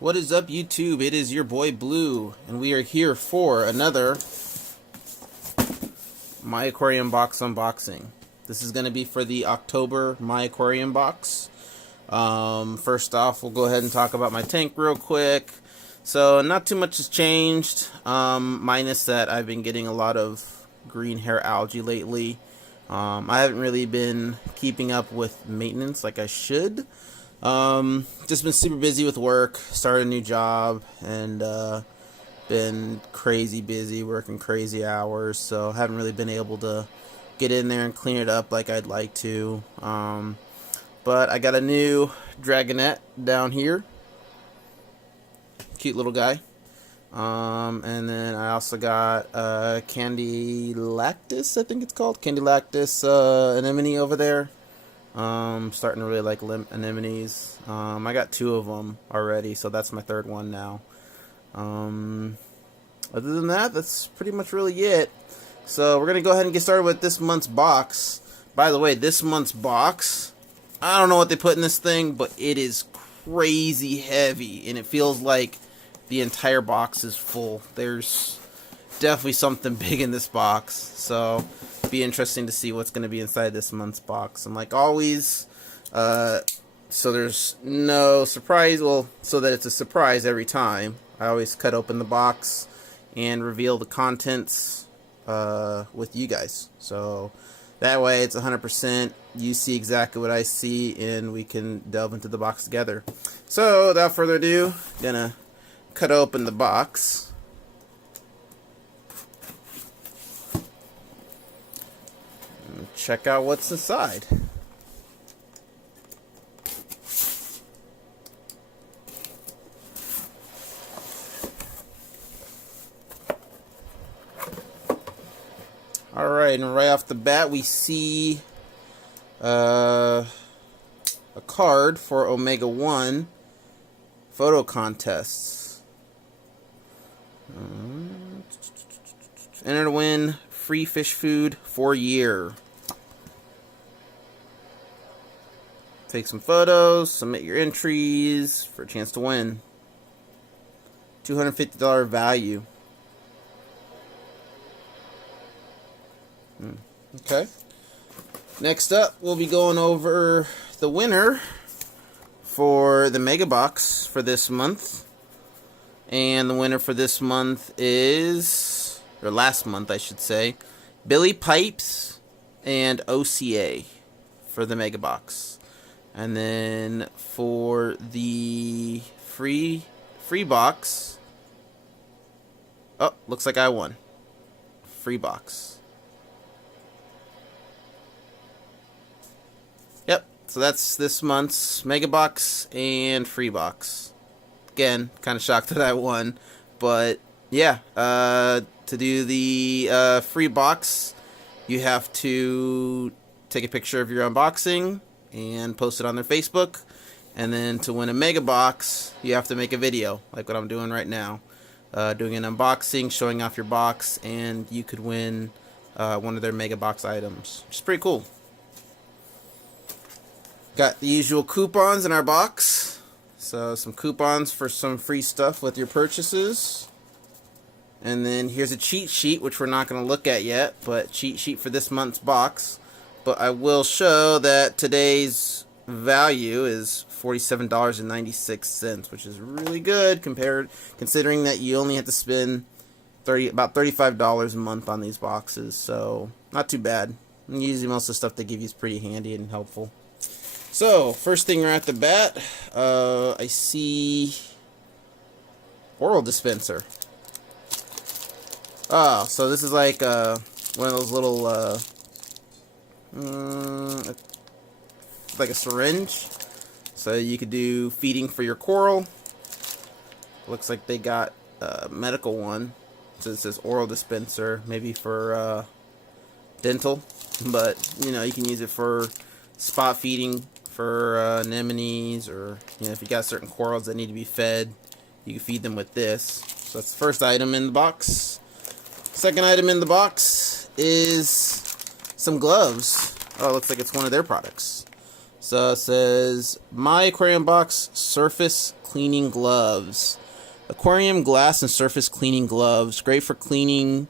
What is up, YouTube? It is your boy Blue, and we are here for another My Aquarium box unboxing. This is going to be for the October My Aquarium box. First off, we'll go ahead and talk about my tank real quick. So, not too much has changed, minus that I've been getting a lot of green hair algae lately. I haven't really been keeping up with maintenance like I should. Just been super busy with work, started a new job, and been crazy busy, working crazy hours, so haven't really been able to get in there and clean it up like I'd like to. But I got a new dragonette down here. Cute little guy. And then I also got Candy Lactus, I think it's called. Candy Lactus anemone over there. Starting to really like anemones. I got 2 of them already, so that's my 3rd one now. Other than that, that's pretty much really it. So we're gonna go ahead and get started with this month's box. By the way, this month's box, I don't know what they put in this thing, but it is crazy heavy, and it feels like the entire box is full. There's definitely something big in this box, so be interesting to see what's going to be inside this month's box. And like always, so there's no surprise, well, so that it's a surprise every time, I always cut open the box and reveal the contents with you guys. So that way it's 100%, you see exactly what I see, and we can delve into the box together. So without further ado, gonna cut open the box. Check out what's inside. Alright, and right off the bat we see a card for Omega 1 photo contests. Enter to win free fish food for a year. Take some photos, submit your entries for a chance to win. $250 value. Okay. Next up, we'll be going over the winner for the Mega Box for this month. And the winner for this month is, or last month I should say, Billy Pipes and OCA for the Mega Box. And then for the free box, oh, looks like I won. Free box. Yep, so that's this month's Mega Box and free box. Again, kind of shocked that I won, but yeah, to do the free box, you have to take a picture of your unboxing and post it on their Facebook. And then to win a Mega Box, you have to make a video, like what I'm doing right now. Doing an unboxing, showing off your box, and you could win one of their Mega Box items, which is pretty cool. Got the usual coupons in our box. So some coupons for some free stuff with your purchases. And then here's a cheat sheet, which we're not going to look at yet, but cheat sheet for this month's box. But I will show that today's value is $47.96, which is really good considering that you only have to spend about $35 a month on these boxes. So not too bad. And usually most of the stuff they give you is pretty handy and helpful. So first thing right at the bat, I see oral dispenser. Oh, so this is like one of those little like a syringe, so you could do feeding for your coral. Looks like they got a medical one, so it says oral dispenser, maybe for dental, but you know, you can use it for spot feeding for anemones, or you know, if you got certain corals that need to be fed, you can feed them with this. So that's the first item in the box. Second item in the box is some gloves. Oh, it looks like it's one of their products. So it says, My Aquarium Box Surface Cleaning Gloves. Aquarium glass and surface cleaning gloves. Great for cleaning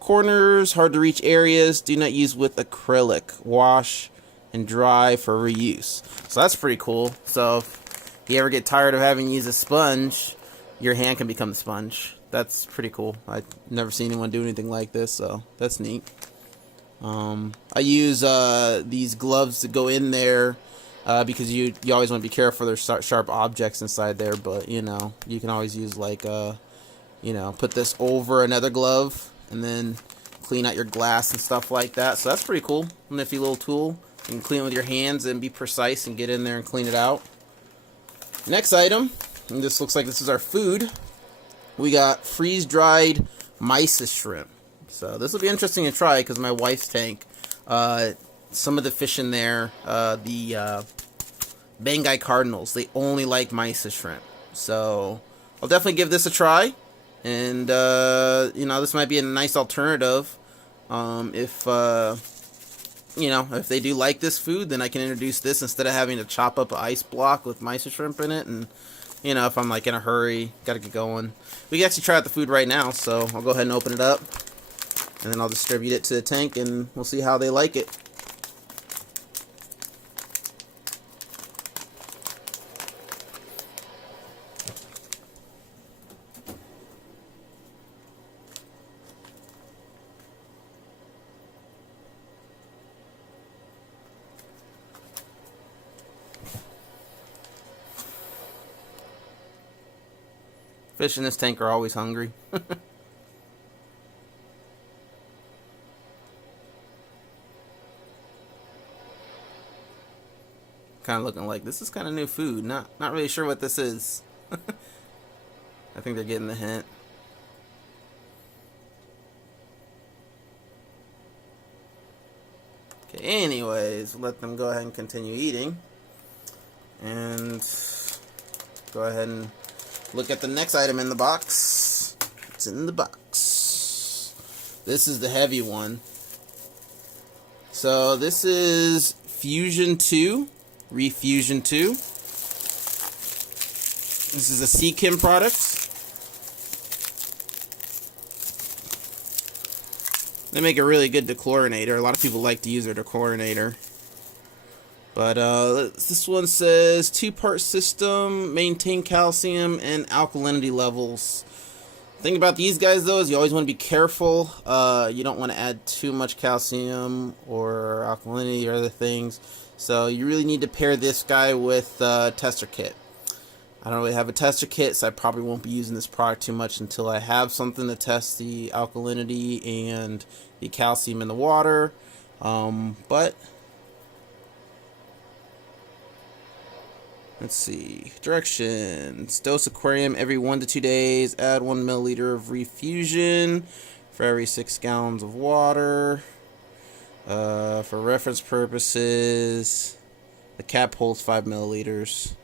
corners, hard to reach areas. Do not use with acrylic. Wash and dry for reuse. So that's pretty cool. So if you ever get tired of having to use a sponge, your hand can become the sponge. That's pretty cool. I've never seen anyone do anything like this, so that's neat. I use these gloves to go in there because you always want to be careful. There's sharp objects inside there, but you know, you can always use like you know, put this over another glove and then clean out your glass and stuff like that. So that's pretty cool. A nifty little tool. You can clean it with your hands and be precise and get in there and clean it out. Next item, and this looks like this is our food. We got freeze-dried mysis shrimp. So this will be interesting to try because my wife's tank, some of the fish in there, the Banggai cardinals, they only like mysis shrimp. So I'll definitely give this a try. And, you know, this might be a nice alternative. If, you know, if they do like this food, then I can introduce this instead of having to chop up an ice block with mysis shrimp in it. And, you know, if I'm like in a hurry, gotta get going. We can actually try out the food right now, so I'll go ahead and open it up. And then I'll distribute it to the tank and we'll see how they like it. Fish in this tank are always hungry. Kind of looking like this is kind of new food. Not really sure what this is. I think they're getting the hint. Okay, anyways, let them go ahead and continue eating. And go ahead and look at the next item in the box. It's in the box. This is the heavy one. So this is Fusion 2. Refusion 2. This is a Seachem product. They make a really good dechlorinator. A lot of people like to use their dechlorinator. But this one says 2-part system, maintain calcium and alkalinity levels. The thing about these guys though is you always want to be careful. You don't want to add too much calcium or alkalinity or other things. So you really need to pair this guy with a tester kit. I don't really have a tester kit, so I probably won't be using this product too much until I have something to test the alkalinity and the calcium in the water. But let's see. Directions. Dose aquarium every 1 to 2 days. Add 1 milliliter of refusion for every 6 gallons of water. For reference purposes, the cap holds 5 milliliters.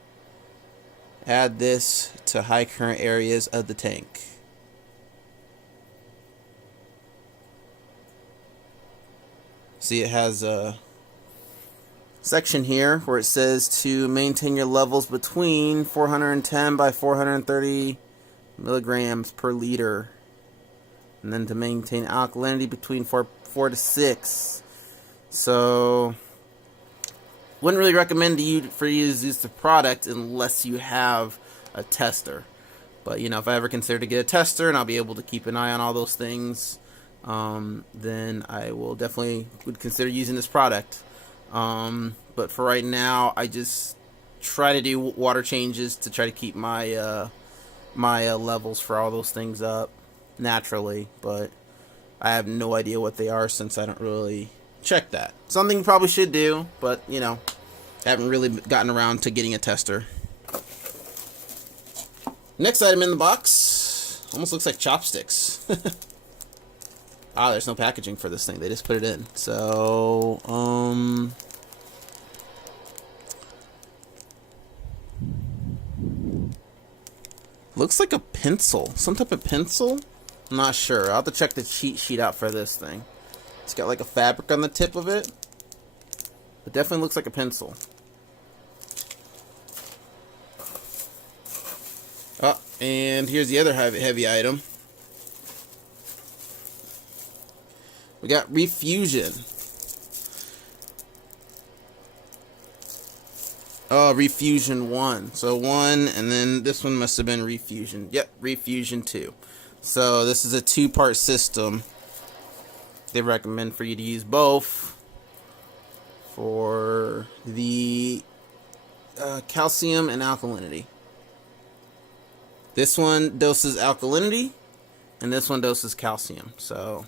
Add this to high current areas of the tank. See, it has a section here where it says to maintain your levels between 410 by 430 milligrams per liter. And then to maintain alkalinity between 4 to 6. So wouldn't really recommend for you to use the product unless you have a tester. But you know, if I ever consider to get a tester and I'll be able to keep an eye on all those things, then I will definitely would consider using this product. But for right now, I just try to do water changes to try to keep my my levels for all those things up naturally. But I have no idea what they are since I don't really check that. Something you probably should do, but you know, haven't really gotten around to getting a tester. Next item in the box almost looks like chopsticks. Ah, there's no packaging for this thing. They just put it in. So, looks like a pencil. Some type of pencil? I'm not sure. I'll have to check the cheat sheet out for this thing. It's got like a fabric on the tip of it. It definitely looks like a pencil. And here's the other heavy item. We got Refusion. Oh, Refusion 1. So 1, and then this one must have been Refusion. Yep, Refusion 2. So this is a 2-part system. They recommend for you to use both for the calcium and alkalinity. This one doses alkalinity, and this one doses calcium. So,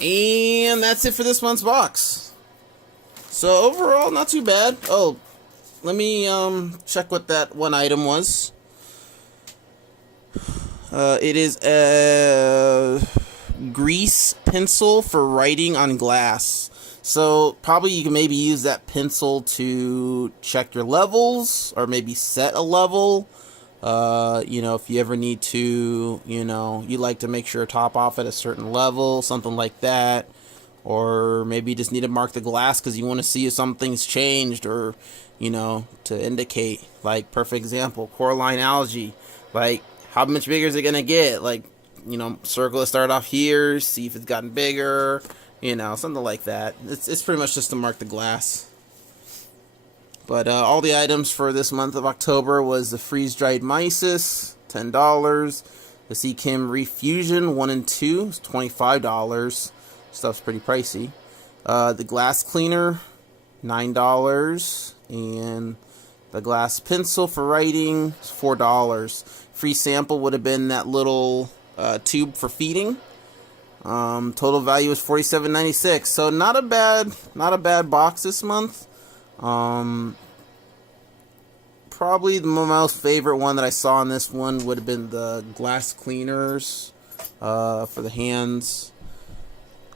and that's it for this month's box. So overall, not too bad. Oh, let me check what that one item was. It is a grease pencil for writing on glass. So probably you can maybe use that pencil to check your levels, or maybe set a level. You know, if you ever need to, you know, you like to make sure top off at a certain level, something like that. Or maybe you just need to mark the glass because you want to see if something's changed, or, you know, to indicate. Like, perfect example, coralline algae. Like, how much bigger is it going to get? Like, you know, circle it, start off here, see if it's gotten bigger, you know, something like that. It's pretty much just to mark the glass. But all the items for this month of October was the freeze-dried mysis, $10. The Sea Kim Refusion 1 and 2 is $25. Stuff's pretty pricey. The glass cleaner, $9. And the glass pencil for writing is $4. Free sample would have been that little tube for feeding. Total value is $47.96. So not a bad box this month. Probably the most favorite one that I saw in this one would have been the glass cleaners for the hands.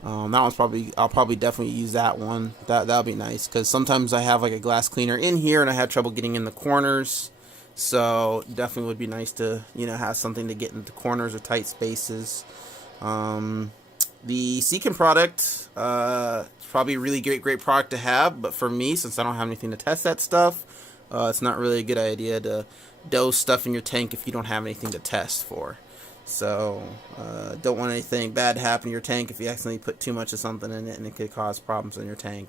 That one's I'll probably definitely use that one. That'll be nice, because sometimes I have like a glass cleaner in here and I have trouble getting in the corners. So definitely would be nice to, you know, have something to get into corners or tight spaces. The Sea Kim product, it's probably a really great product to have, but for me, since I don't have anything to test that stuff, it's not really a good idea to dose stuff in your tank if you don't have anything to test for. So, don't want anything bad to happen in your tank if you accidentally put too much of something in it, and it could cause problems in your tank.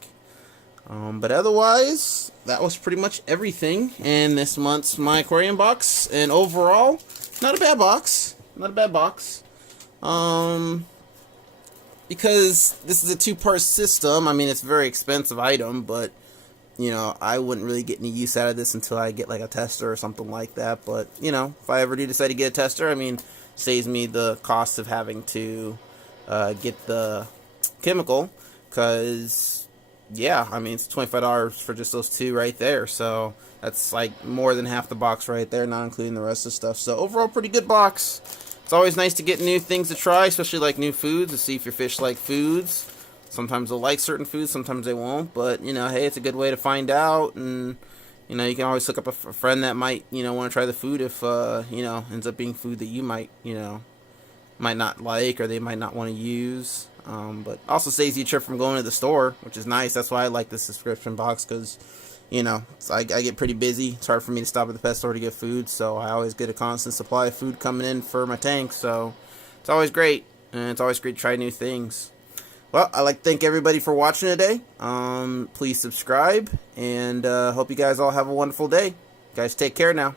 But otherwise, that was pretty much everything in this month's My Aquarium box. And overall, not a bad box. Not a bad box. Because this is a 2-part system, I mean, it's a very expensive item, but, you know, I wouldn't really get any use out of this until I get, like, a tester or something like that. But, you know, if I ever do decide to get a tester, I mean, saves me the cost of having to get the chemical, because, yeah, I mean, it's $25 for just those two right there. So that's, like, more than half the box right there, not including the rest of the stuff. So overall, pretty good box. It's always nice to get new things to try, especially like new foods, to see if your fish like foods. Sometimes they'll like certain foods, sometimes they won't. But, you know, hey, it's a good way to find out. And, you know, you can always look up a friend that might, you know, want to try the food if, you know, ends up being food that you might, you know, might not like, or they might not want to use. But also saves you a trip from going to the store, which is nice. That's why I like the subscription box, because, you know, I get pretty busy. It's hard for me to stop at the pet store to get food, so I always get a constant supply of food coming in for my tank. So it's always great, and it's always great to try new things. Well, I'd like to thank everybody for watching today. Please subscribe, and hope you guys all have a wonderful day. Guys, take care now.